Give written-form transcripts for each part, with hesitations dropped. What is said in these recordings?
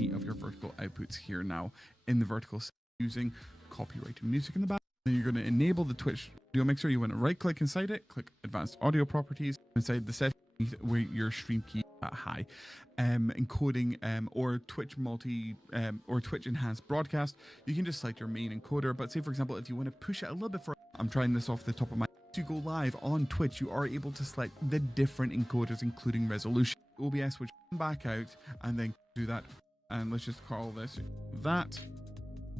any of your vertical outputs here now in the vertical using copyrighted music in the back. Then you're going to enable the Twitch audio mixer. You want to right click inside it, click advanced audio properties inside the setting where your stream key at high, encoding or Twitch or Twitch enhanced broadcast. You can just select your main encoder, but say for example if you want to push it a little bit further, I'm trying this off the top of my head. To go live on Twitch, you are able to select the different encoders including resolution. OBS would back out and then do that, and let's just call this that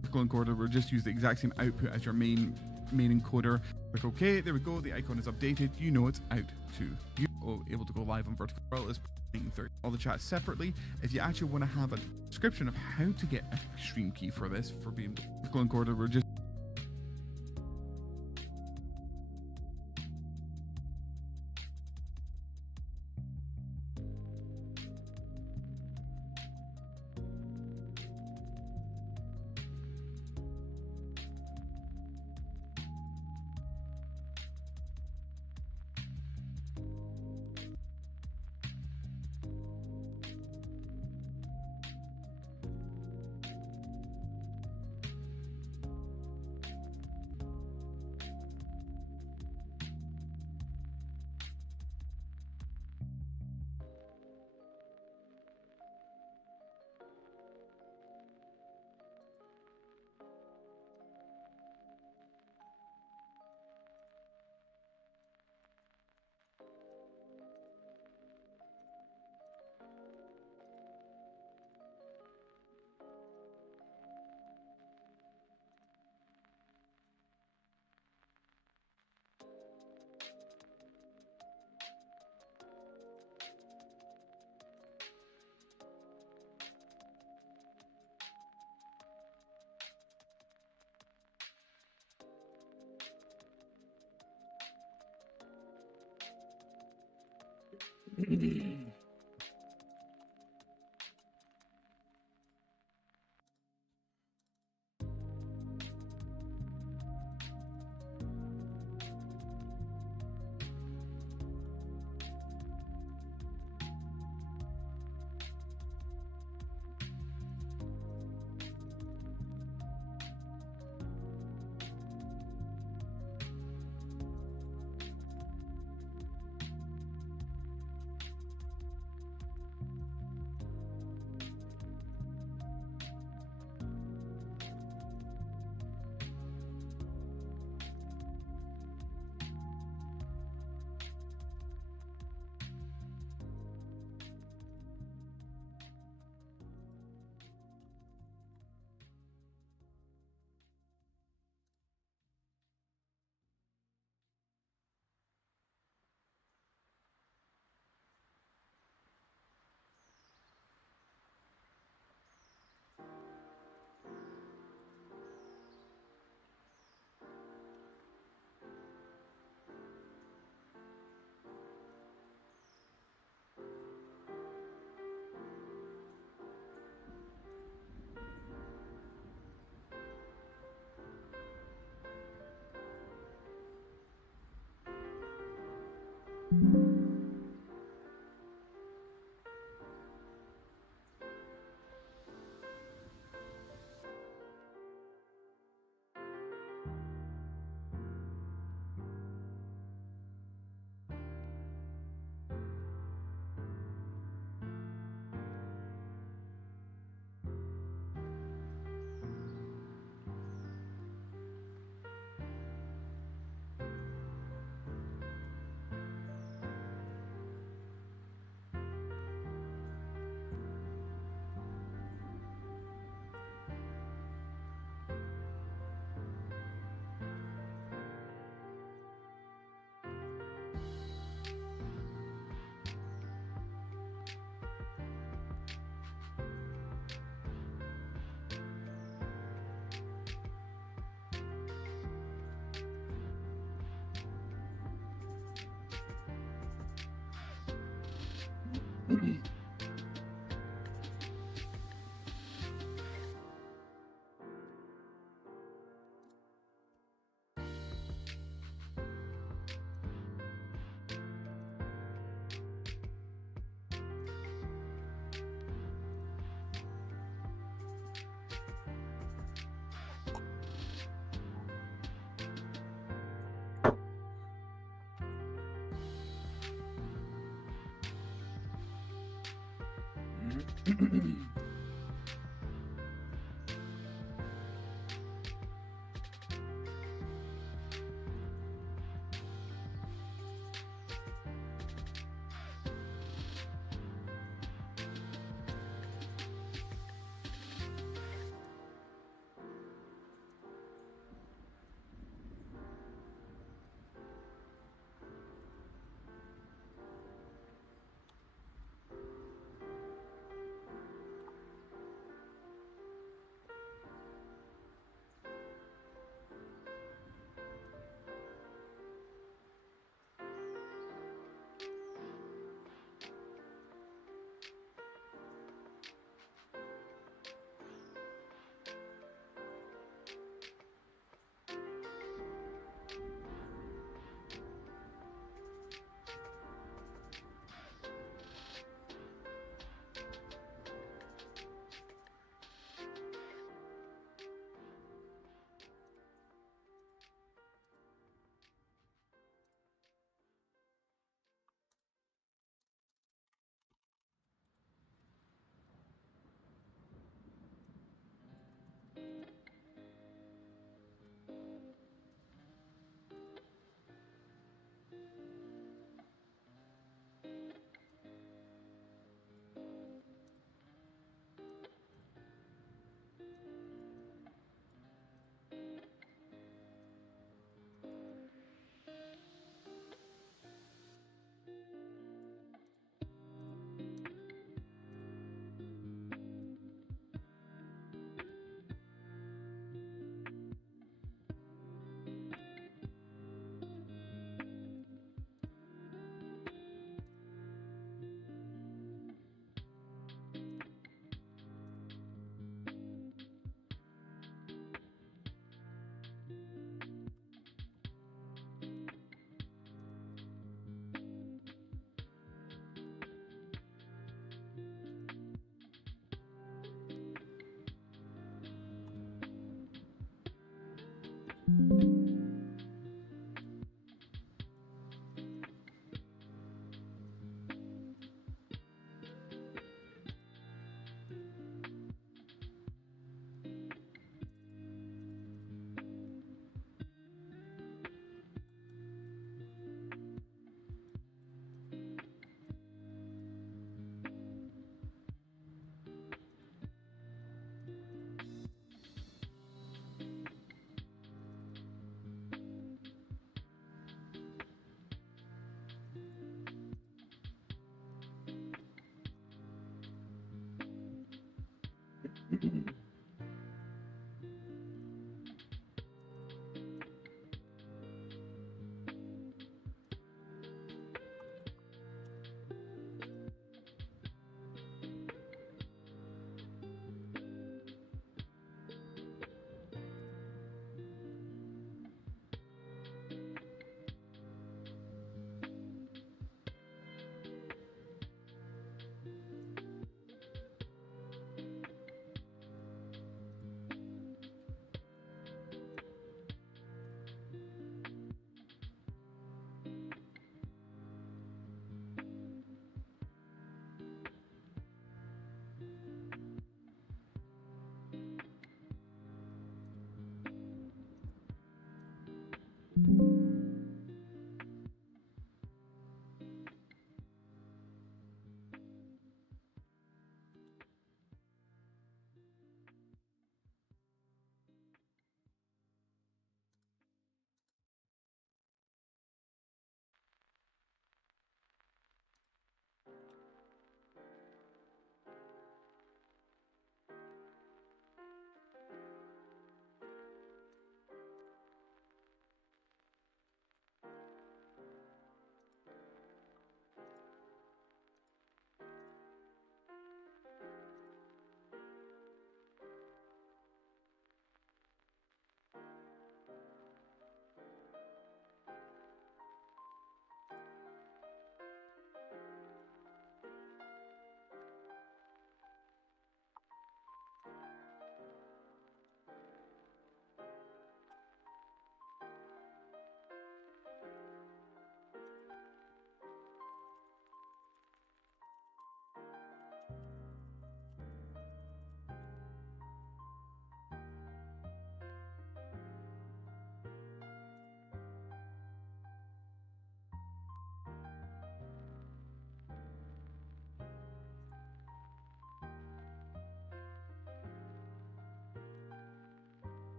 vertical encoder. We'll just use the exact same output as your main encoder. Click OK. There we go. The icon is updated. You know it's out to you. Able to go live on vertical. Well, is all the chats separately. If you actually want to have a description of how to get a stream key for this, for being vertical encoder, we're just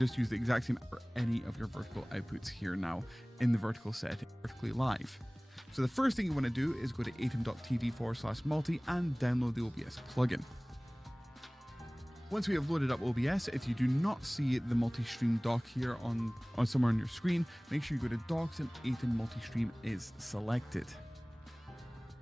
just use the exact same for any of your vertical outputs here now in the vertical setting, vertically live. So the first thing you want to do is go to atom.tv/multi and download the OBS plugin. Once we have loaded up OBS, if you do not see the multi-stream dock here on somewhere on your screen, make sure you go to Docs and Atom Multi-Stream is selected.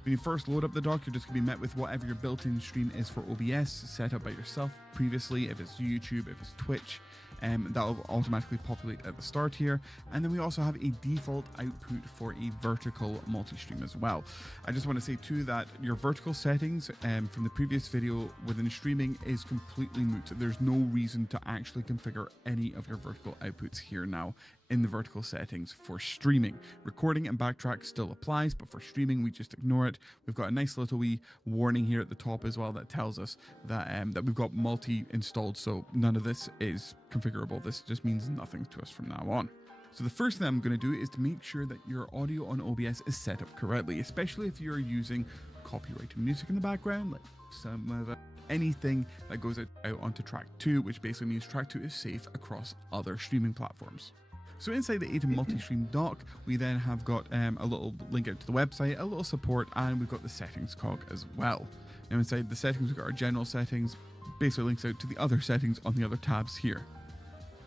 When you first load up the dock, you're just going to be met with whatever your built-in stream is for OBS, set up by yourself previously, if it's YouTube, if it's Twitch. That will automatically populate at the start here. And then we also have a default output for a vertical multi-stream as well. I just want to say too that your vertical settings from the previous video within streaming is completely moot. There's no reason to actually configure any of your vertical outputs here now in the vertical settings for streaming. Recording and backtrack still applies, but for streaming we just ignore it. We've got a nice little wee warning here at the top as well that tells us that that we've got multi installed, so none of this is configurable. This just means nothing to us from now on. So the first thing I'm going to do is to make sure that your audio on OBS is set up correctly, especially if you're using copyrighted music in the background, like some of anything that goes out onto track 2, which basically means track 2 is safe across other streaming platforms. So inside the Atom Multi-Stream dock, we then have got a little link out to the website, a little support, and we've got the settings cog as well. Now inside the settings, we've got our general settings, basically links out to the other settings on the other tabs here.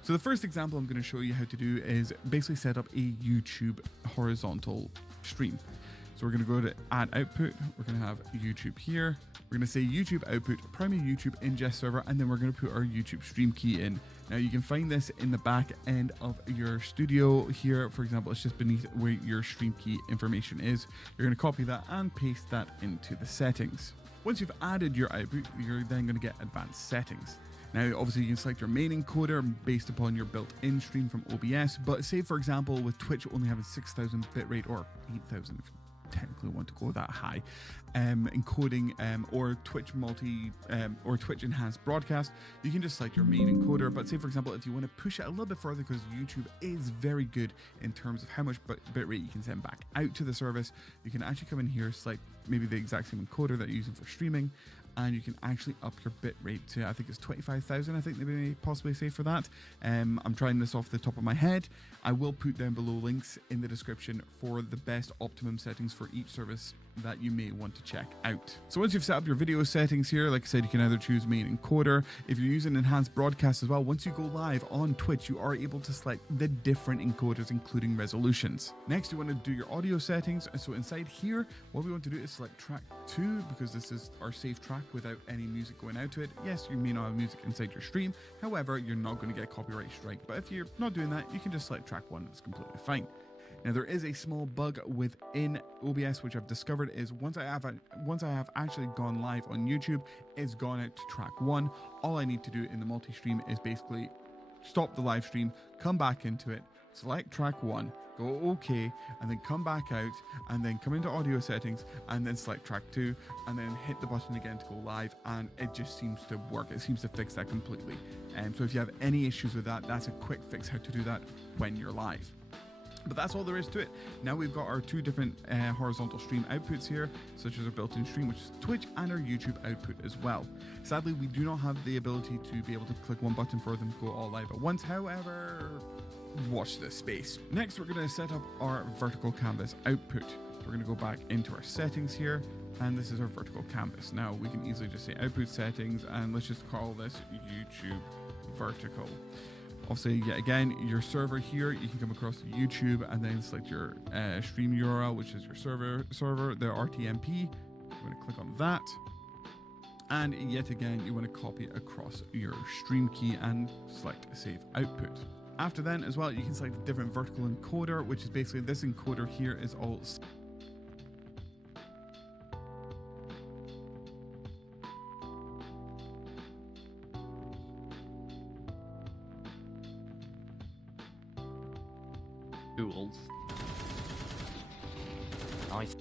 So the first example I'm going to show you how to do is basically set up a YouTube horizontal stream. So we're going to go to add output, we're going to have YouTube here, we're going to say YouTube output, primary YouTube ingest server, and then we're going to put our YouTube stream key in. Now you can find this in the back end of your studio here. For example, it's just beneath where your stream key information is. You're going to copy that and paste that into the settings. Once you've added your output, you're then going to get advanced settings. Now, obviously, you can select your main encoder based upon your built-in stream from OBS, but say, for example, with Twitch only having 6,000 bitrate or 8,000 if you technically want to go that high, encoding or Twitch or Twitch enhanced broadcast, you can just select your main encoder. But say, for example, if you want to push it a little bit further, because YouTube is very good in terms of how much bitrate you can send back out to the service, you can actually come in here, select maybe the exact same encoder that you're using for streaming, and you can actually up your bit rate to, I think it's 25,000, I think they may possibly say for that. I'm trying this off the top of my head. I will put down below links in the description for the best optimum settings for each service that you may want to check out. So once you've set up your video settings here, like I said, you can either choose main encoder. If you're using enhanced broadcast as well, once you go live on Twitch, you are able to select the different encoders, including resolutions. Next, you want to do your audio settings. So inside here, what we want to do is select track 2, because this is our safe track without any music going out to it. Yes, you may not have music inside your stream. However, you're not going to get a copyright strike. But if you're not doing that, you can just select track 1. It's completely fine. Now there is a small bug within OBS which I've discovered is once I have actually gone live on YouTube, it's gone out to track 1. All I need to do in the multi-stream is basically stop the live stream, come back into it, select track 1, go OK, and then come back out, and then come into audio settings, and then select track 2, and then hit the button again to go live, and it just seems to work. It seems to fix that completely. So if you have any issues with that, that's a quick fix how to do that when you're live. But that's all there is to it. Now we've got our 2 different horizontal stream outputs here, such as our built-in stream, which is Twitch, and our YouTube output as well. Sadly, we do not have the ability to be able to click one button for them to go all live at once. However, watch this space. Next, we're going to set up our vertical canvas output. We're going to go back into our settings here, and this is our vertical canvas. Now we can easily just say output settings, and let's just call this YouTube vertical. Obviously, yet again, your server here, you can come across to YouTube and then select your stream URL, which is your server, the RTMP. You want to click on that. And yet again, you want to copy it across your stream key and select save output. After then as well, you can select a different vertical encoder, which is basically this encoder here is all tools. Nice.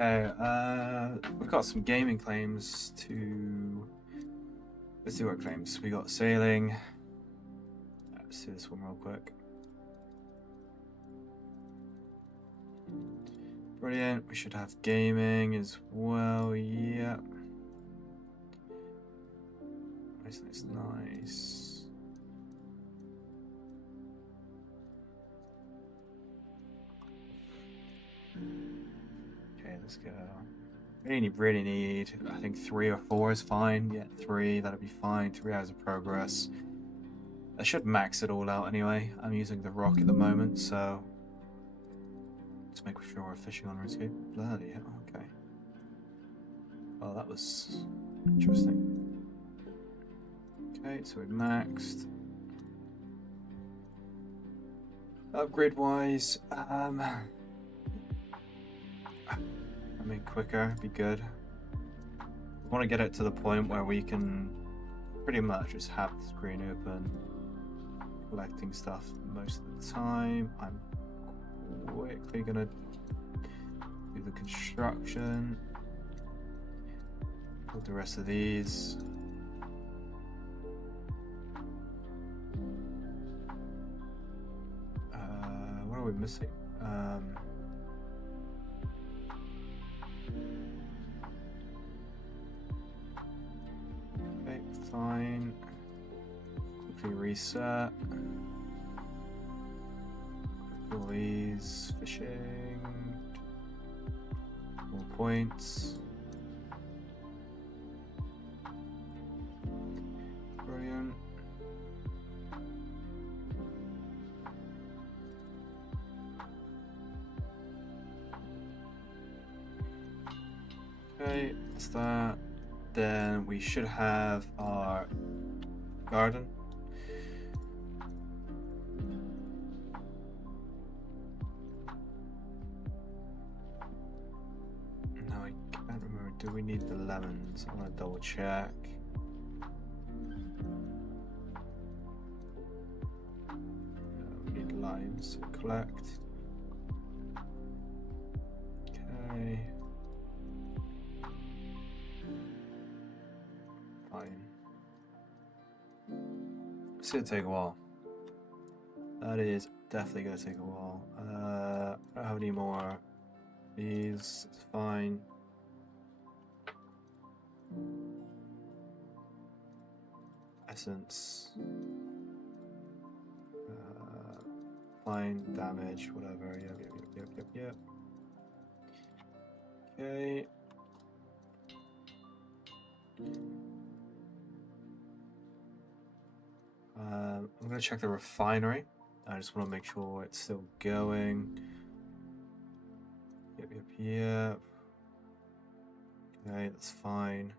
Okay, we've got some gaming claims to. Let's do our claims. We got sailing. Let's do this one real quick. Brilliant. We should have gaming as well. Yeah. Nice, nice, nice. Okay, let's go. Really need, I think 3 or 4 is fine. Yeah, 3, that'll be fine. 3 hours of progress. I should max it all out anyway. I'm using the rock at the moment, so let's make sure we're fishing on RuneScape. Bloody hell, okay. Well, that was interesting. Okay, so we've maxed. Upgrade wise, I mean, quicker would be good. We want to get it to the point where we can pretty much just have the screen open, collecting stuff most of the time. I'm quickly gonna do the construction, build the rest of these. What are we missing? Okay, fine. Quickly reset. All these fishing. More points. Brilliant. Okay, that's that. Then we should have our garden. No, I can't remember. Do we need the lemons? I want to double check. We need limes to collect. Okay. Fine. It's gonna take a while. That is definitely gonna take a while. I don't have any more. These, it's fine. Essence. Fine, damage, whatever. Yep. Okay. I'm gonna check the refinery. I just want to make sure it's still going. Yep. Okay, that's fine.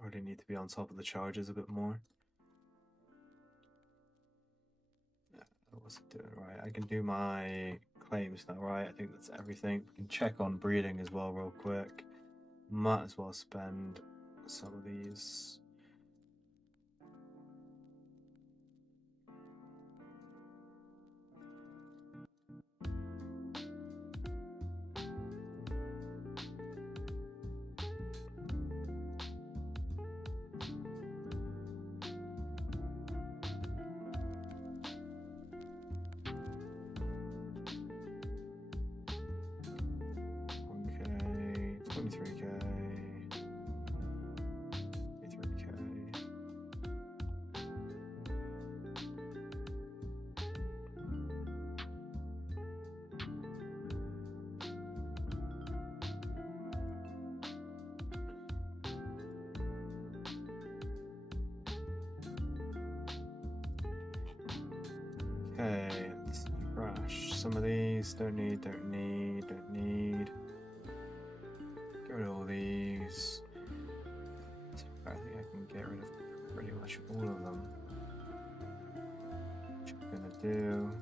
Already need to be on top of the charges a bit more. What's it doing? Right, I can do my claims now, right? I think that's everything. We can check on breeding as well real quick. Might as well spend some of these. Okay, 23k. 23k. Okay, let's trash some of these. Don't need. Get rid of all these. I think I can get rid of pretty much all of them. What I'm gonna do.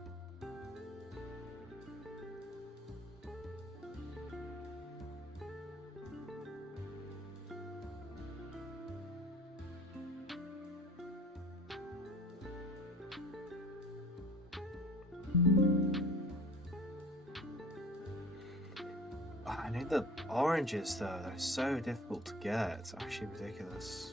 oranges, though, they're so difficult to get. It's actually ridiculous.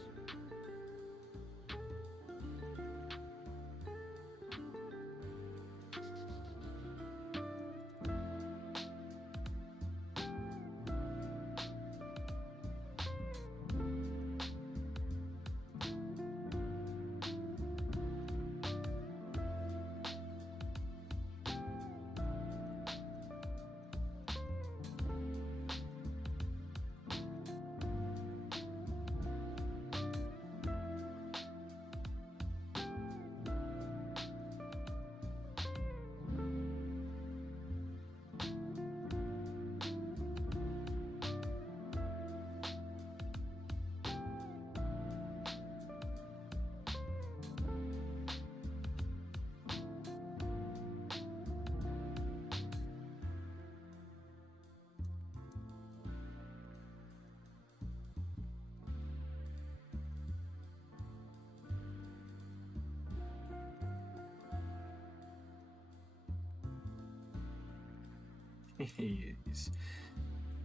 Jeez.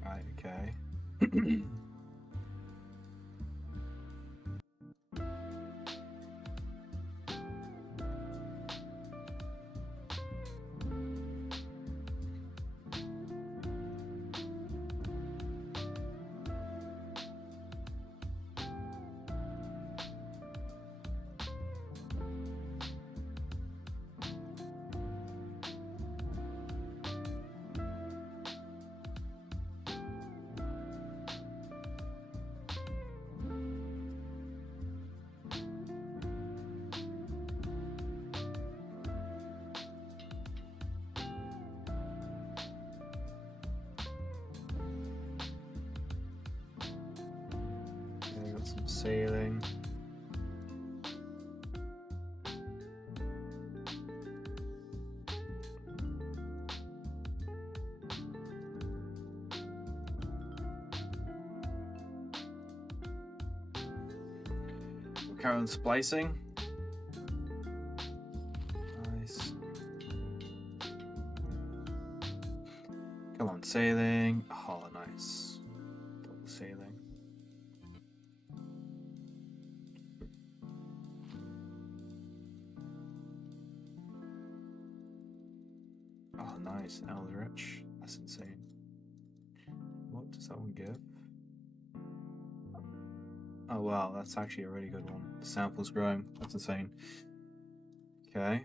Right, okay. Okay, got some sailing. We'll carry on splicing. Nice. Come on, sailing. Oh, nice. Double sailing. Oh, nice. Eldritch. That's insane. What does that one give? Oh, wow. That's actually a really good one. The sample's growing. That's insane. Okay.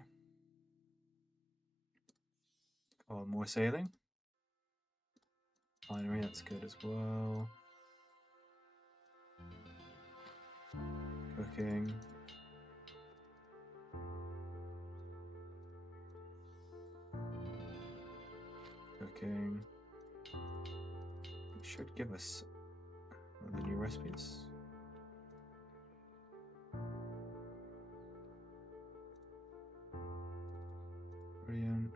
Oh, more sailing. Binary, that's good as well. Cooking. Cooking. It should give us the new recipes. Brilliant.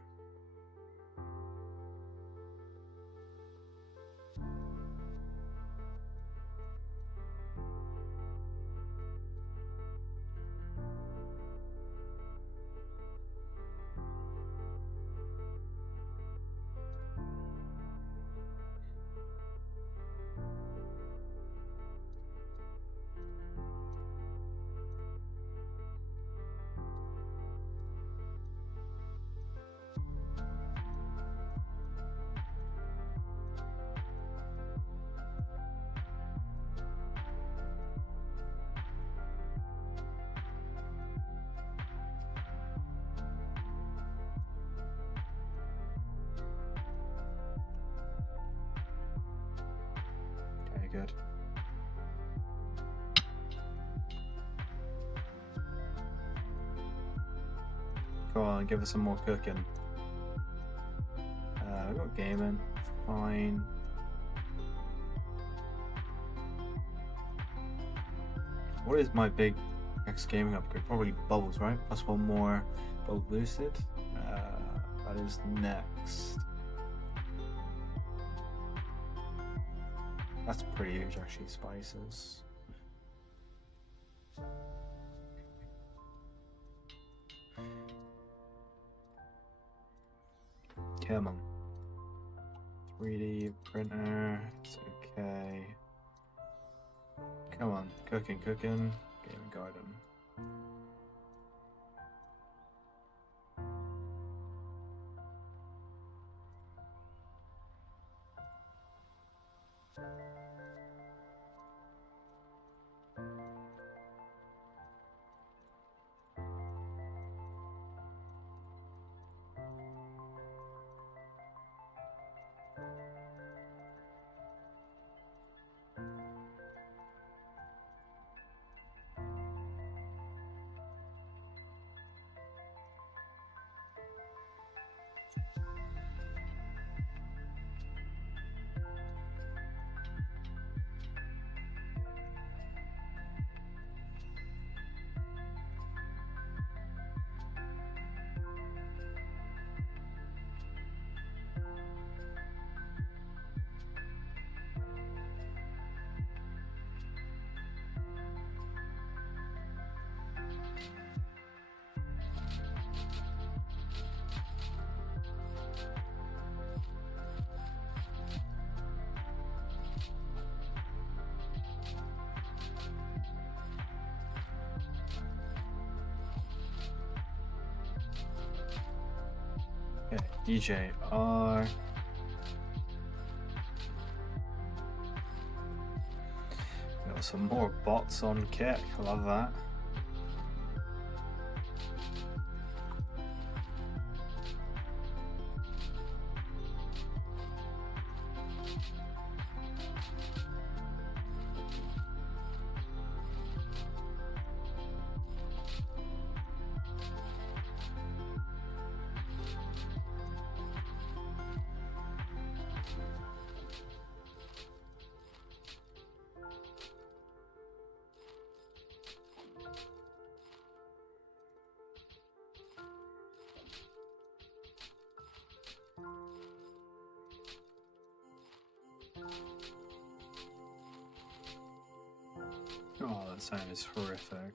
Okay, good. Go on, give us some more cooking. I got gaming. Fine. What is my big next gaming upgrade? Probably bubbles, right? Plus one more bubble boosted. That is next. That's pretty huge, actually. Spices. Come on. 3D printer. It's okay. Come on, cooking. Game garden. Okay, DJ R. Got some more bots on kick. Love that. Oh, that sound is horrific.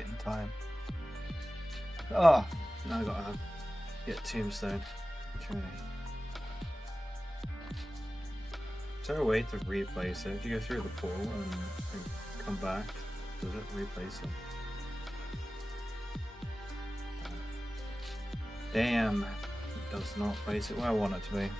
it in time. Oh, now I gotta get Tombstone. Okay. Is there a way to replace it? If you go through the portal and come back, does it replace it? Damn, it does not place it where I want it to be.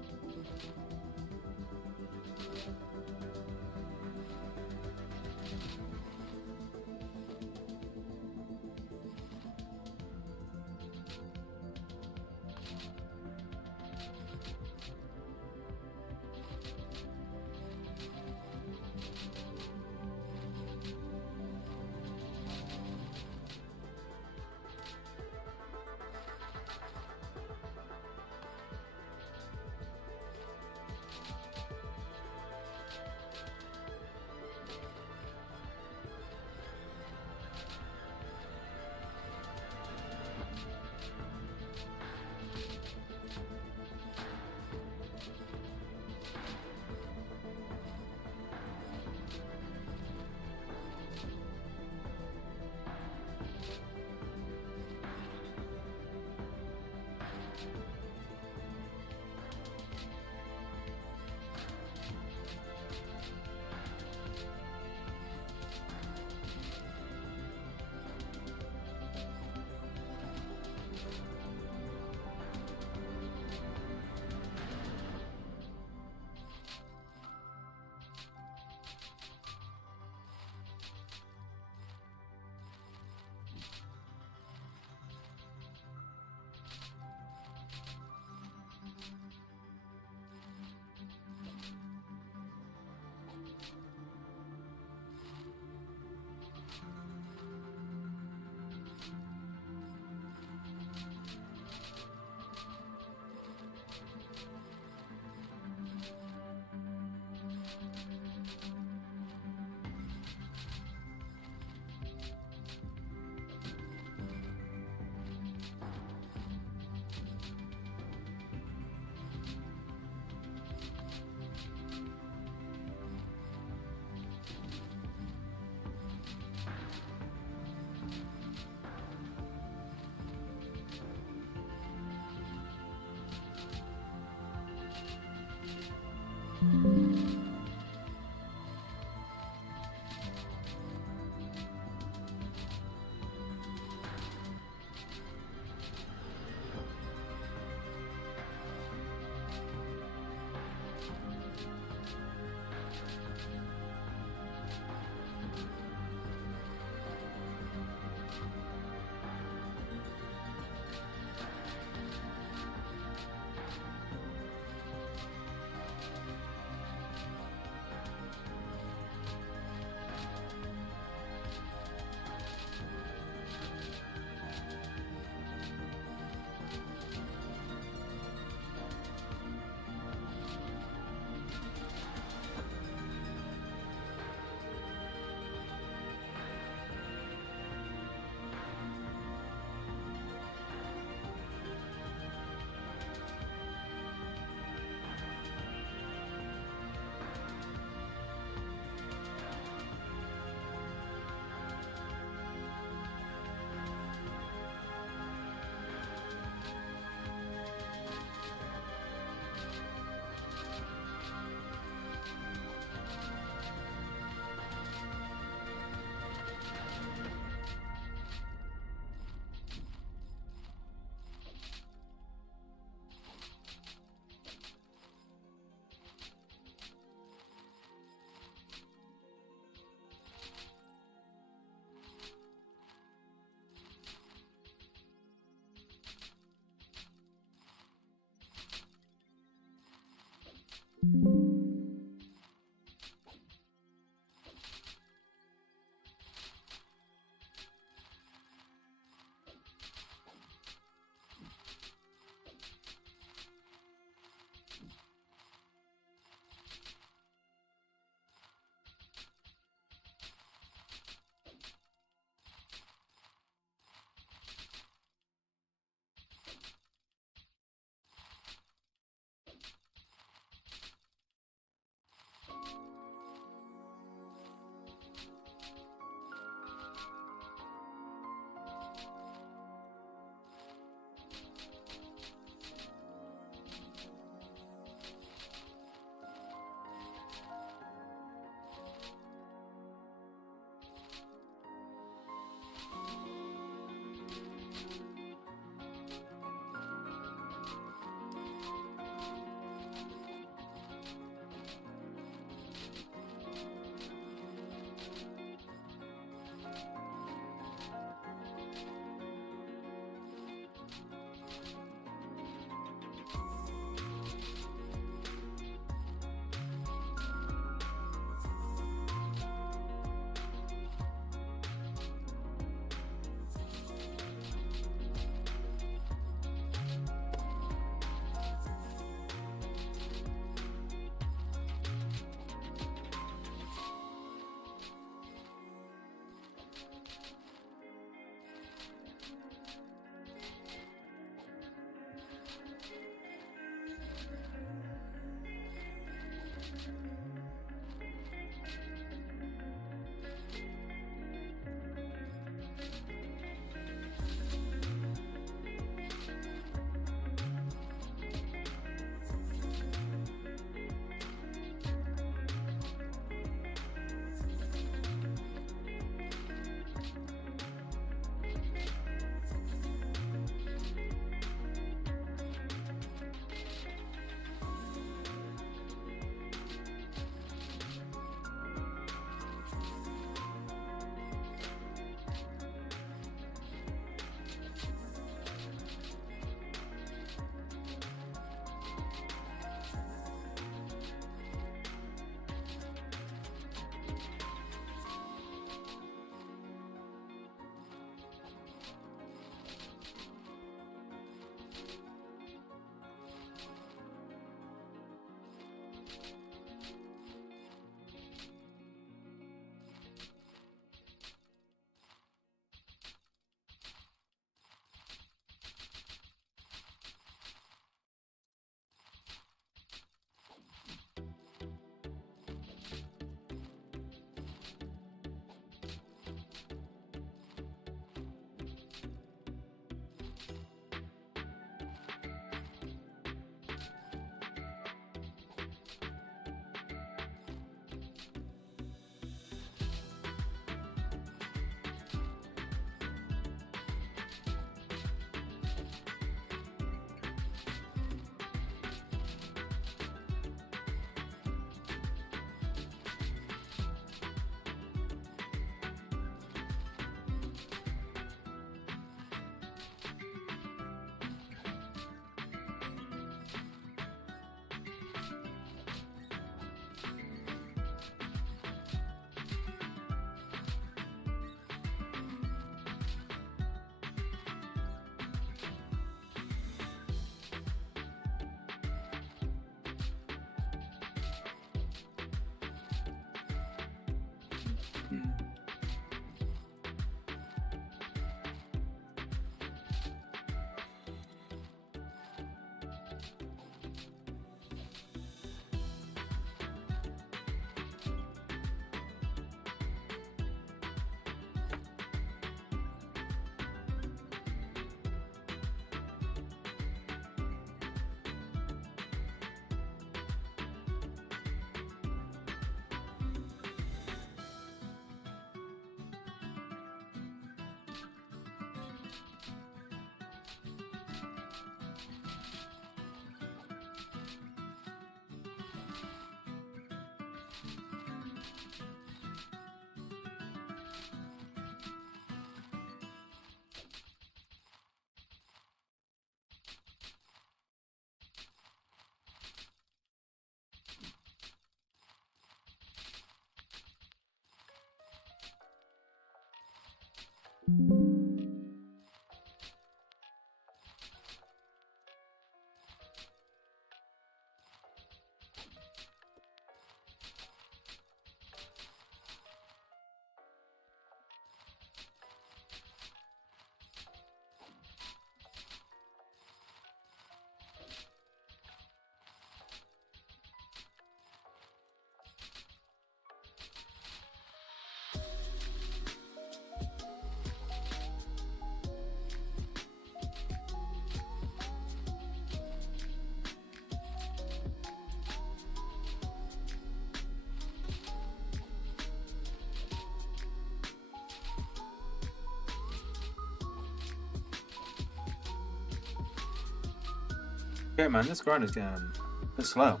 Okay, man, this grind is getting a bit slow.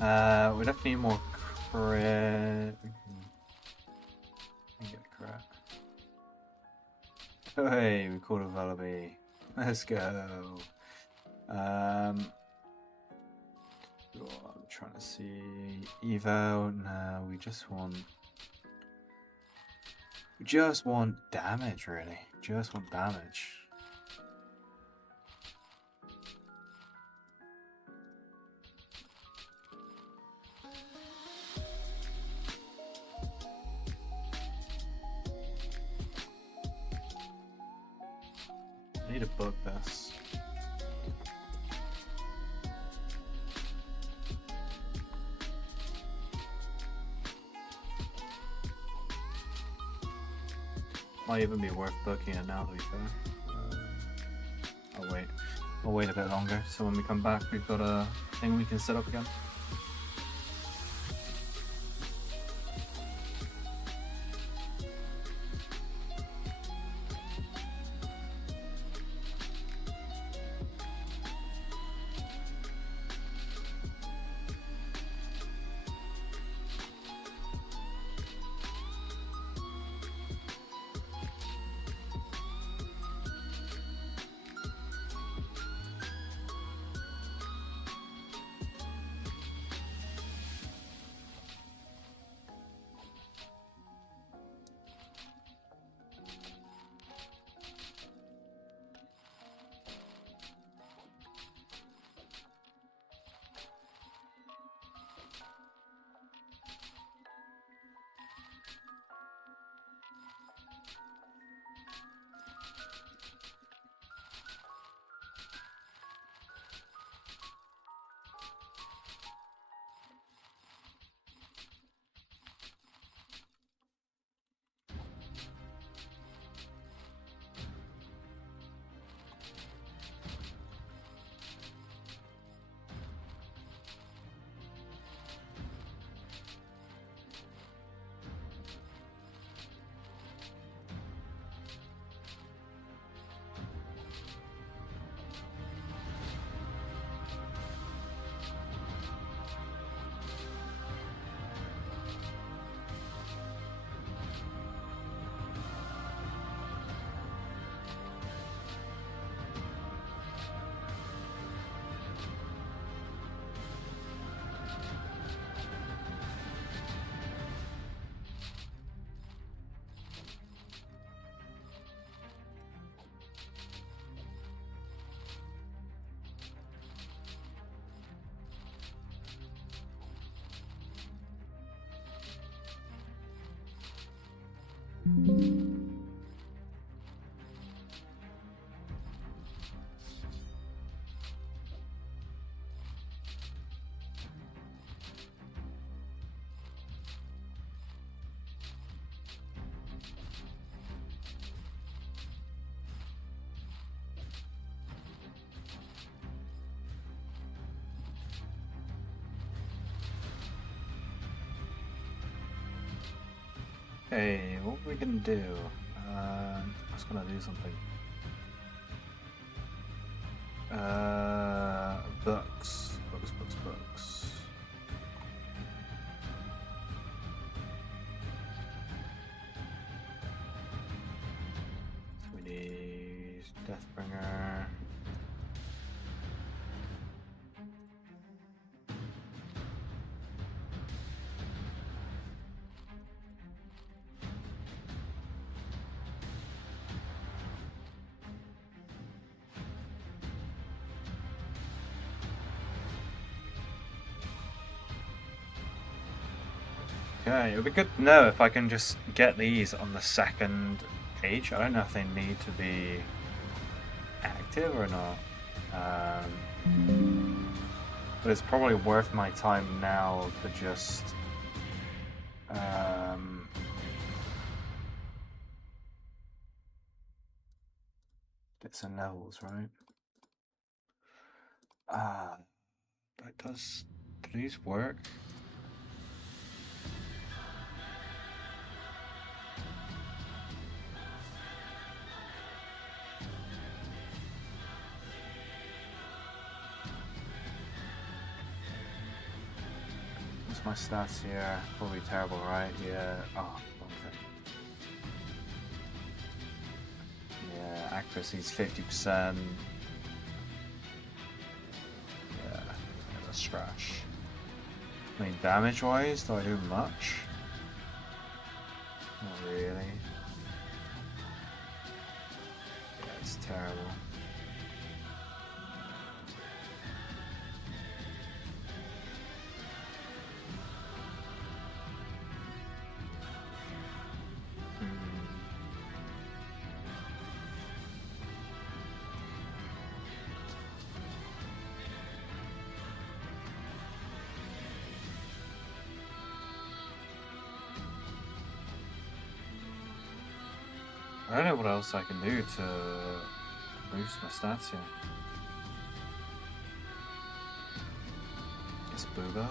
We definitely need more crit. We can get crit. Hey, we caught a Vullaby. Let's go. I'm trying to see Evo. No, we just want damage, really. Just want damage. I need to book this. Might even be worth booking it now, to be fair. I'll wait. I'll wait a bit longer, so when we come back, we've got a thing we can set up again. Okay, what are we gonna do? I was gonna do something. Books. So we need Deathbringer. Okay, it would be good to know if I can just get these on the second page. I don't know if they need to be active or not. But it's probably worth my time now to just get some levels, right? Do these work? What's my stats here? Probably terrible, right? Yeah. Oh, wrong thing. Electricity's 50%. Yeah, that's trash. I mean, damage-wise, do I do much? Not really. Yeah, it's terrible. I don't know what else I can do to boost my stats here. Guess Boobo.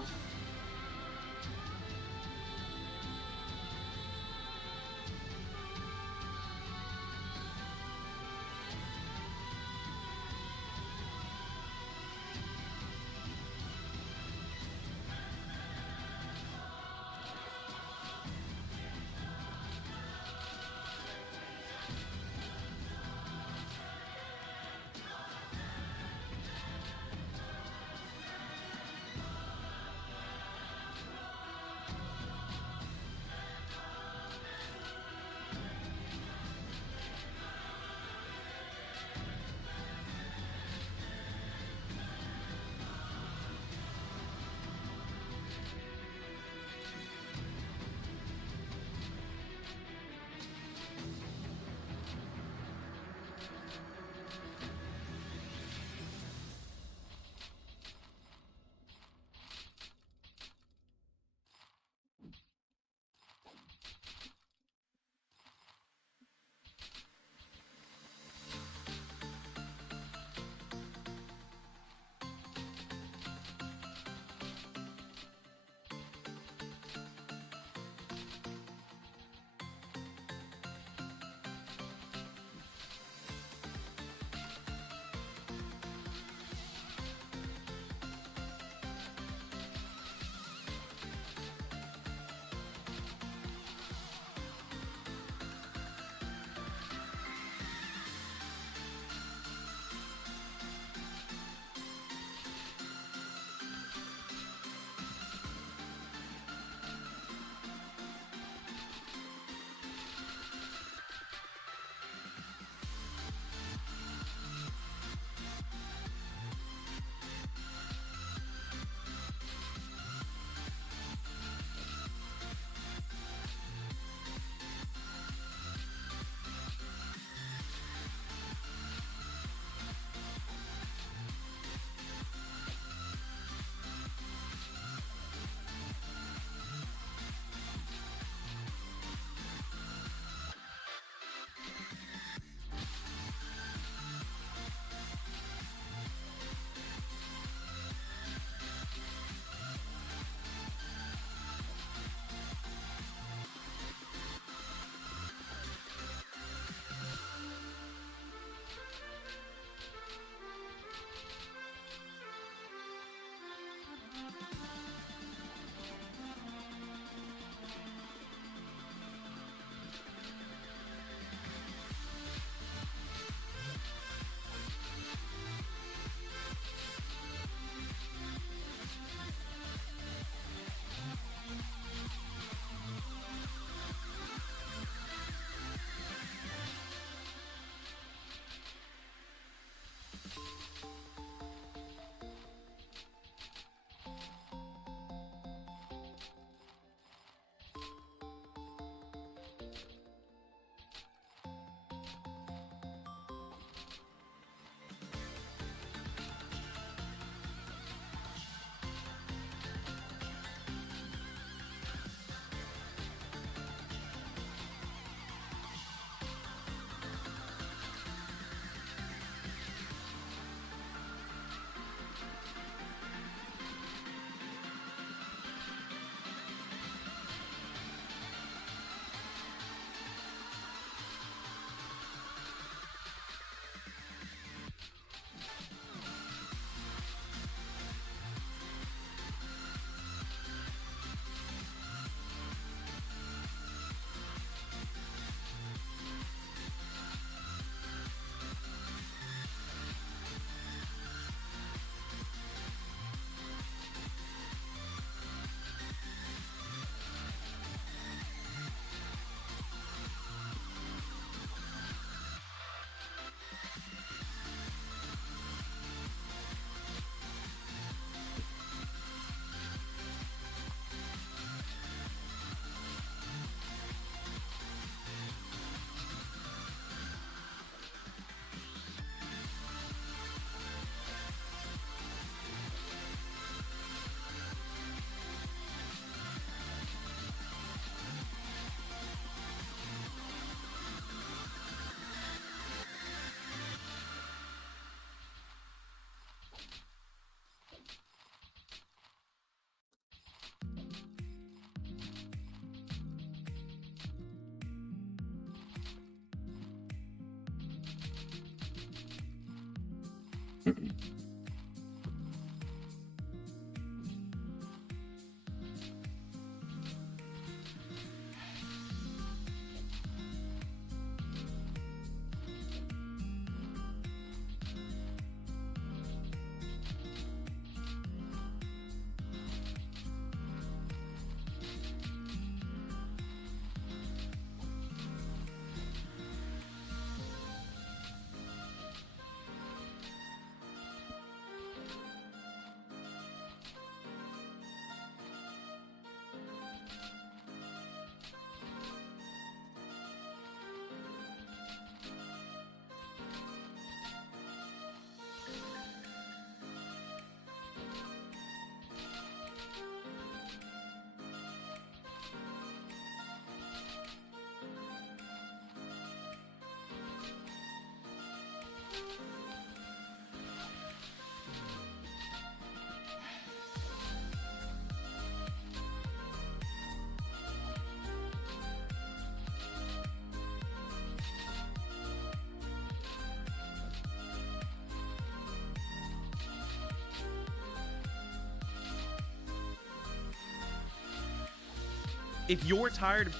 If you're tired of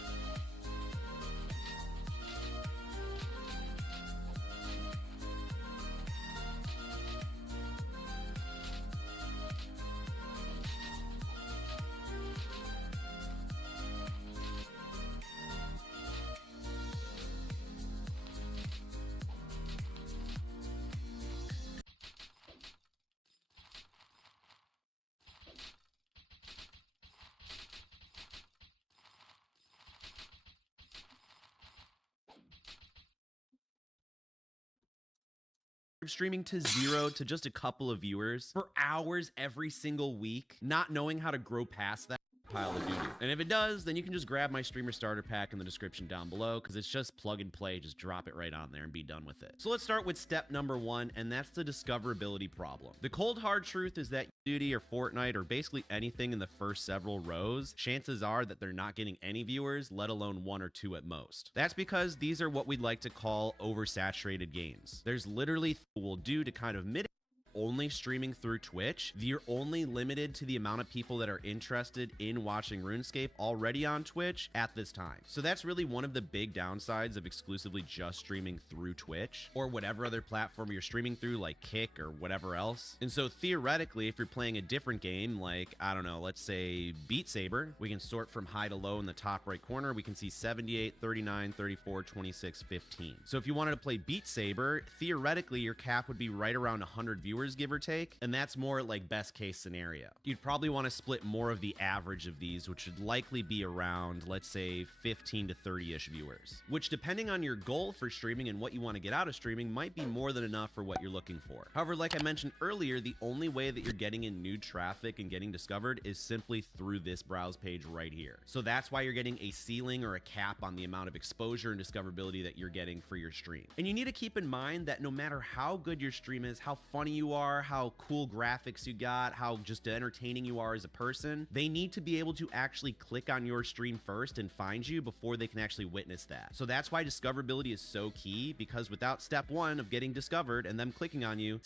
streaming to 0 to just a couple of viewers for hours every single week, not knowing how to grow past that pile of duty. And if it does, then you can just grab my streamer starter pack in the description down below, because it's just plug and play. Just drop it right on there and be done with it. So let's start with step number 1, and that's the discoverability problem. The cold hard truth is that Duty or Fortnite or basically anything in the first several rows, chances are that they're not getting any viewers, let alone 1 or 2 at most. That's because these are what we'd like to call oversaturated games. There's literally will do to kind of mitigate only streaming through Twitch. You're only limited to the amount of people that are interested in watching RuneScape already on Twitch at this time. So that's really one of the big downsides of exclusively just streaming through Twitch or whatever other platform you're streaming through, like Kick or whatever else. And so theoretically, if you're playing a different game, like, I don't know, let's say Beat Saber, we can sort from high to low in the top right corner. We can see 78, 39, 34, 26, 15. So if you wanted to play Beat Saber, theoretically, your cap would be right around 100 viewers, give or take, and that's more like best case scenario. You'd probably want to split more of the average of these, which would likely be around, let's say, 15 to 30-ish viewers, which, depending on your goal for streaming and what you want to get out of streaming, might be more than enough for what you're looking for. However, like I mentioned earlier, the only way that you're getting in new traffic and getting discovered is simply through this browse page right here. So that's why you're getting a ceiling or a cap on the amount of exposure and discoverability that you're getting for your stream. And you need to keep in mind that no matter how good your stream is, how funny you are, how cool graphics you got, how just entertaining you are as a person, they need to be able to actually click on your stream first and find you before they can actually witness that. So that's why discoverability is so key, because without step 1 of getting discovered and them clicking on you,